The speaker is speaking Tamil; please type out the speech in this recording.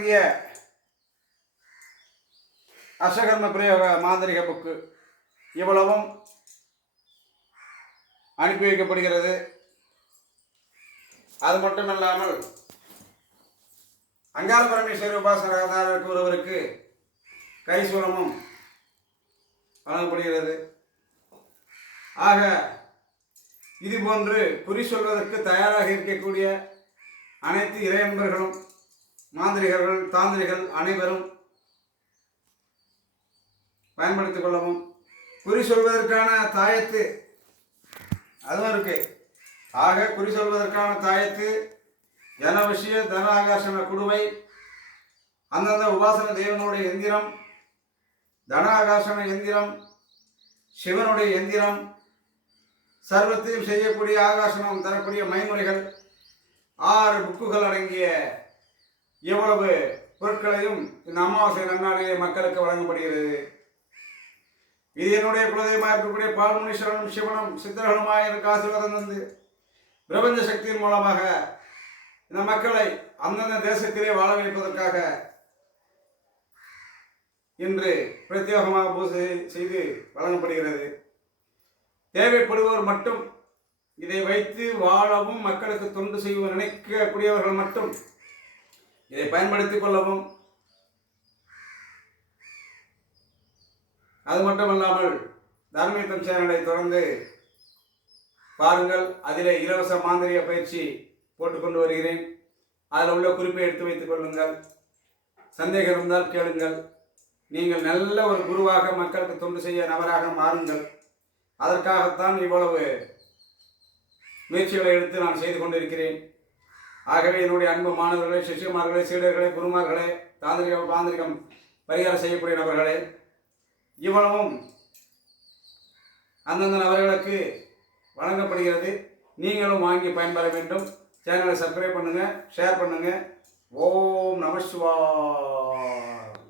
இங்கே பிரயோக மாந்திரிக புக்கு இவ்வளவும் அனுப்பி வைக்கப்படுகிறது. அது மட்டும் இல்லாமல் அங்கார பரமேஸ்வரி உபாசனதாரருக்கு ஒருவருக்கு கைசூரமும் வழங்கப்படுகிறது. ஆக இது போன்று குறி சொல்வதற்கு தயாராக இருக்கக்கூடிய அனைத்து இறையன்பர்களும் மாந்திரிகர்கள் தாந்திரிகள் அனைவரும் பயன்படுத்திக் கொள்ளவும். குறி சொல்வதற்கான தாயத்து அதுவும் இருக்கு. ஆக குறி சொல்வதற்கான தாயத்து ஜனவசிய தன ஆகாசன குடுவை அந்தந்த உபாசன தேவனுடைய எந்திரம் தன ஆகாசன எந்திரம் சிவனுடைய எந்திரம் சர்வத்தையும் செய்யக்கூடிய ஆகாசனம் தரக்கூடிய மைமுறைகள் ஆறு புக்குகள் அடங்கிய இவ்வளவு பொருட்களையும் இந்த அமாவாசை நன்னாளிலே மக்களுக்கு வழங்கப்படுகிறது? இது என்னுடைய குலதெய்வமாக இருக்கக்கூடிய பால்முனீஸ்வரனும் சிவனும் சித்தர்களுமாய் எனக்கு ஆசீர்வாதம் தந்து பிரபஞ்ச சக்தியின் மூலமாக இந்த மக்களை அந்தந்த தேசத்திலே வாழ வைப்பதற்காக இன்று பிரத்யேகமாக பூஜை செய்து வழங்கப்படுகிறது. தேவைப்படுவோர் மட்டும் இதை வைத்து வாழவும் மக்களுக்கு தொண்டு செய்யவும் நினைக்கக்கூடியவர்கள் மட்டும் இதை பயன்படுத்திக் கொள்ளவும். அது மட்டுமல்லாமல் தர்மயுத்தம் சேனலை தொடர்ந்து பாருங்கள். அதிலே இலவச மாந்திரிய பயிற்சி போட்டுக்கொண்டு வருகிறேன். அதில் உள்ள குறிப்பை எடுத்து வைத்துக் கொள்ளுங்கள். சந்தேகம் இருந்தால் கேளுங்கள். நீங்கள் நல்ல ஒரு குருவாக மக்களுக்கு தொண்டு செய்ய நபராக மாறுங்கள். அதற்காகத்தான் இவ்வளவு முயற்சிகளை எடுத்து நான் செய்து கொண்டிருக்கிறேன். ஆகவே என்னுடைய அன்பு மாணவர்களே சிஷ்யமார்களே சீடர்களே குருமார்களே தாந்திரிகம் தாந்திரிகம் பரிகாரம் செய்யக்கூடிய நபர்களே இவ்வளவும் அந்தந்த நபர்களுக்கு வழங்கப்படுகிறது. நீங்களும் வாங்கி பயன்பெற வேண்டும். சேனலை சப்ஸ்கிரைப் பண்ணுங்கள் ஷேர் பண்ணுங்கள் ஓம் நம